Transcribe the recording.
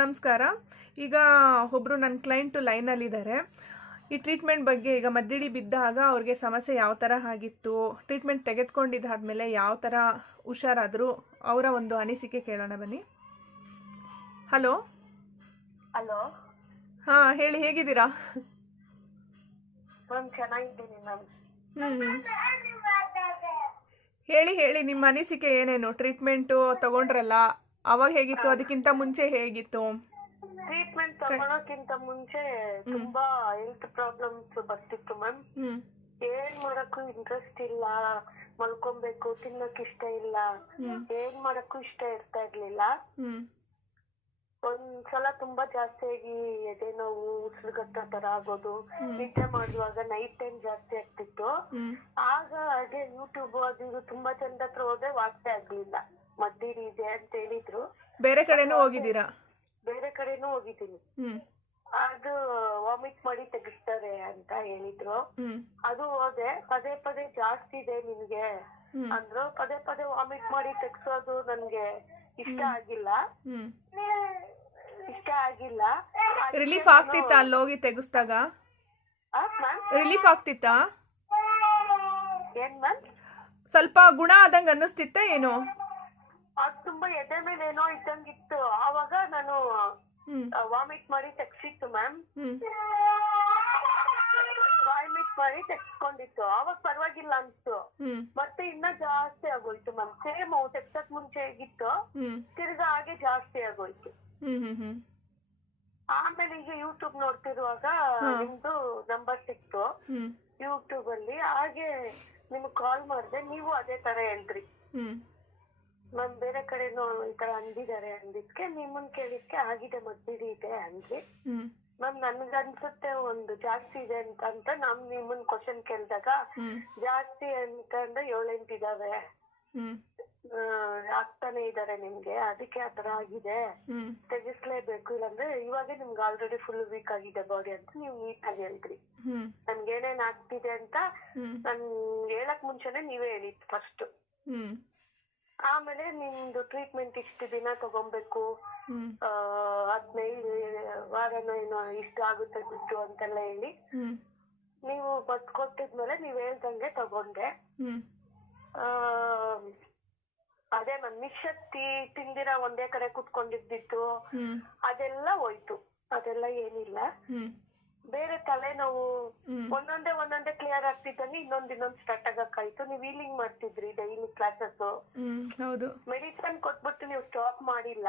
ನಮಸ್ಕಾರ. ಈಗ ಒಬ್ಬರು ನನ್ನ ಕ್ಲೈಂಟು ಲೈನಲ್ಲಿದ್ದಾರೆ. ಈ ಟ್ರೀಟ್ಮೆಂಟ್ ಬಗ್ಗೆ ಈಗ ಮದ್ದಿಡಿ ಬಿದ್ದಾಗ ಅವ್ರಿಗೆ ಸಮಸ್ಯೆ ಯಾವ ಥರ ಆಗಿತ್ತು, ಟ್ರೀಟ್ಮೆಂಟ್ ತೆಗೆದುಕೊಂಡಿದ್ದಾದ್ಮೇಲೆ ಯಾವ ಥರ ಹುಷಾರಾದರು, ಅವರ ಒಂದು ಅನಿಸಿಕೆ ಕೇಳೋಣ ಬನ್ನಿ. ಹಲೋ. ಹಲೋ. ಹಾಂ, ಹೇಳಿ, ಹೇಗಿದ್ದೀರಾ? ಮ್ಯಾಮ್ ಚೆನ್ನಾಗಿದ್ದೀನಿ ಮ್ಯಾಮ್. ಹೇಳಿ ನಿಮ್ಮ ಅನಿಸಿಕೆ ಏನೇನು? ಟ್ರೀಟ್ಮೆಂಟು ತಗೊಂಡ್ರಲ್ಲ, ಅವಾಗ ಹೇಗಿತ್ತು, ಅದಕ್ಕಿಂತ ಮುಂಚೆ ಹೇಗಿತ್ತು? ಟ್ರೀಟ್ಮೆಂಟ್ ತಗೊಳಕ್ಕಿಂತ ಮುಂಚೆ ತುಂಬಾ ಹೆಲ್ತ್ ಪ್ರಾಬ್ಲಮ್ಸ್ ಬರ್ತಿತ್ತು ಮ್ಯಾಮ್. ಏನ್ ಮಾಡಕ್ಕೂ ಇಂಟ್ರೆಸ್ಟ್ ಇಲ್ಲ, ಮಲ್ಕೊಬೇಕು, ತಿನ್ನಕ್ ಇಷ್ಟ ಇಲ್ಲ, ಏನ್ ಮಾಡಕ್ಕೂ ಇಷ್ಟ ಇರ್ತಾ ಇರ್ಲಿಲ್ಲ. ಒಂದ್ಸಲ ತುಂಬಾ ಜಾಸ್ತಿ ಆಗಿ ಎದೆ ನೋವು, ಉಸಿರುಗಟ್ಟ ತರ ಆಗೋದು, ನಿದ್ದೆ ಮಾಡುವಾಗ ನೈಟ್ ಟೈಮ್ ಜಾಸ್ತಿ ಆಗ್ತಿತ್ತು. ಆಗ ಅದೇ ಯೂಟ್ಯೂಬ್ ಅದು ಇದು ತುಂಬಾ ಚಂದ ಹತ್ರ ಹೋದ್ರೆ ವಾಸಿ ಆಗ್ಲಿಲ್ಲ. ಮದ್ದಿಡಿ ಇದೆ ಅಂತ ಹೇಳಿದ್ರು. ಬೇರೆ ಕಡೆನೂ ಹೋಗಿದ್ದೀರಾ? ಬೇರೆ ಕಡೆನೂ ಹೋಗಿದ್ದೀನಿ. ಅದು ವಾಮಿಟ್ ಮಾಡಿ ತೆಗಿಸ್ತಾರೆ ಅಂತ ಹೇಳಿದ್ರು. ಅದು ಹೋದೆ, ಪದೇ ಪದೇ ಜಾಸ್ತಿ ಇದೆ ನಿನ್ಗೆ ಅಂದ್ರು. ಪದೇ ಪದೇ ವಾಮಿಟ್ ಮಾಡಿ ತೆಗ್ಸೋದು ನನ್ಗೆ ಇಷ್ಟ ಆಗಿಲ್ಲ. ರಿಲೀಫ್ ಆಗ್ತಿತ್ತಾ ಅಲ್ಲಿ ಹೋಗಿ ತೆಗಿಸ್ದಾಗ? ರಿಲೀಫ್ ಆಗ್ತಿತ್ತಾ? ಏನ್ ಮ್ಯಾಮ್? ಸ್ವಲ್ಪ ಗುಣ ಆದಂಗ ಅನ್ನಿಸ್ತಿತ್ತ ಏನು? ಅದು ತುಂಬಾ ಎದೆ ಮೇಲೆ ಏನೋ ಇದ್ದಂಗಿತ್ತು. ಆವಾಗ ನಾನು ವಾಮಿಟ್ ಮಾಡಿ ತೆಗ್ಸಿತ್ತು ಮ್ಯಾಮ್. ವಾಮಿಟ್ ಮಾಡಿ ತೆಗ್ಸ್ಕೊಂಡಿತ್ತು. ಆವಾಗ ಪರವಾಗಿಲ್ಲ ಅನ್ಸ್ತು. ಮತ್ತೆ ಇನ್ನ ಜಾಸ್ತಿ ಆಗೋಯ್ತು ಮ್ಯಾಮ್. ಸೇಮ್ ತೆಗ್ಸಕ್ ಮುಂಚೆ ಹೇಗಿತ್ತು ತಿರ್ಗಾ ಹಾಗೆ ಜಾಸ್ತಿ ಆಗೋಯ್ತು. ಆಮೇಲೆ ಈಗ ಯೂಟ್ಯೂಬ್ ನೋಡ್ತಿರುವಾಗ ನಿಮ್ದು ನಂಬರ್ ಸಿಕ್ತು ಯೂಟ್ಯೂಬ್ ಅಲ್ಲಿ. ಹಾಗೆ ನಿಮ್ಗೆ ಕಾಲ್ ಮಾಡಿದೆ. ನೀವು ಅದೇ ತರ ಹೇಳಿದ್ರಿ ಮ್ಯಾಮ್. ಬೇರೆ ಕಡೆನೂ ಈ ತರ ಅಂದಿದ್ದಾರೆ ಅಂದಿದ್ಕೆ ನಿಮ್ಮನ್ ಕೇಳಿದ್ಕೆ ಆಗಿದೆ, ಮದ್ದಿಡಿ ಇದೆ ಅಂದ್ರಿ ಮ್ಯಾಮ್. ನನ್ಗನ್ಸುತ್ತೆ ಒಂದು ಜಾಸ್ತಿ ಇದೆ ಅಂತ ನಮ್ ನಿಮ್ಮನ್ ಕ್ವಶನ್ ಕೇಳಿದಾಗ ಜಾಸ್ತಿ ಅಂತಂದ್ರೆ 7-8 ಇದಾವೆ, ಆಗ್ತಾನೆ ಇದಾರೆ ನಿಮ್ಗೆ, ಅದಕ್ಕೆ ಆತರ ಆಗಿದೆ, ತೆಗಿಸ್ಲೇಬೇಕು, ಇಲ್ಲಾಂದ್ರೆ ಇವಾಗ ನಿಮ್ಗೆ ಆಲ್ರೆಡಿ ಫುಲ್ ವೀಕ್ ಆಗಿದೆ ಬಾಡಿ ಅಂತ ನೀವು ನೀಟಾಗಿ ಹೇಳಿದ್ರಿ. ನನ್ಗೆ ಏನೇನ್ ಆಗ್ತಿದೆ ಅಂತ ನನ್ ಹೇಳಕ್ ಮುಂಚೆನೆ ನೀವೇ ಹೇಳಿದ್ ಫಸ್ಟ್. ಆಮೇಲೆ ನಿಮ್ದು ಟ್ರೀಟ್ಮೆಂಟ್ ಇಷ್ಟು ದಿನ ತಗೊಬೇಕು, 15 ವಾರನೋ ಏನೋ ಇಷ್ಟ ಆಗುತ್ತೆ ದುಡ್ಡು ಅಂತೆಲ್ಲ ಹೇಳಿ ನೀವು ಬಸ್ ಕೊಟ್ಟಿದ್ಮೇಲೆ ನೀವ್ ಹೇಳ್ದಂಗೆ ತಗೊಂಡೆ. ಅದೇ ಮ್ಯಾಮ್, ನಿಶಕ್ತಿ ತಿಂದಿರ ಒಂದೇ ಕಡೆ ಕುತ್ಕೊಂಡಿದ್ದಿತ್ತು ಅದೆಲ್ಲ ಹೋಯ್ತು. ಅದೆಲ್ಲ ಏನಿಲ್ಲ. ಬೇರೆ ತಲೆನೋವು ಒಂದೊಂದೇ ಕ್ಲಿಯರ್ ಆಗ್ತಿದ್ದಂಗೆ ಇನ್ನೊಂದ್ ಸ್ಟಾರ್ಟ್ ಆಗಕ್ಕಾಯ್ತು. ನೀವ್ ಹೀಲಿಂಗ್ ಮಾಡ್ತಿದ್ರಿ ಡೈಲಿ ಕ್ಲಾಸಸ್. ಮೆಡಿಸಿನ್ ಕೊಟ್ಬಿಟ್ಟು ನೀವು ಸ್ಟಾಪ್ ಮಾಡಿಲ್ಲ.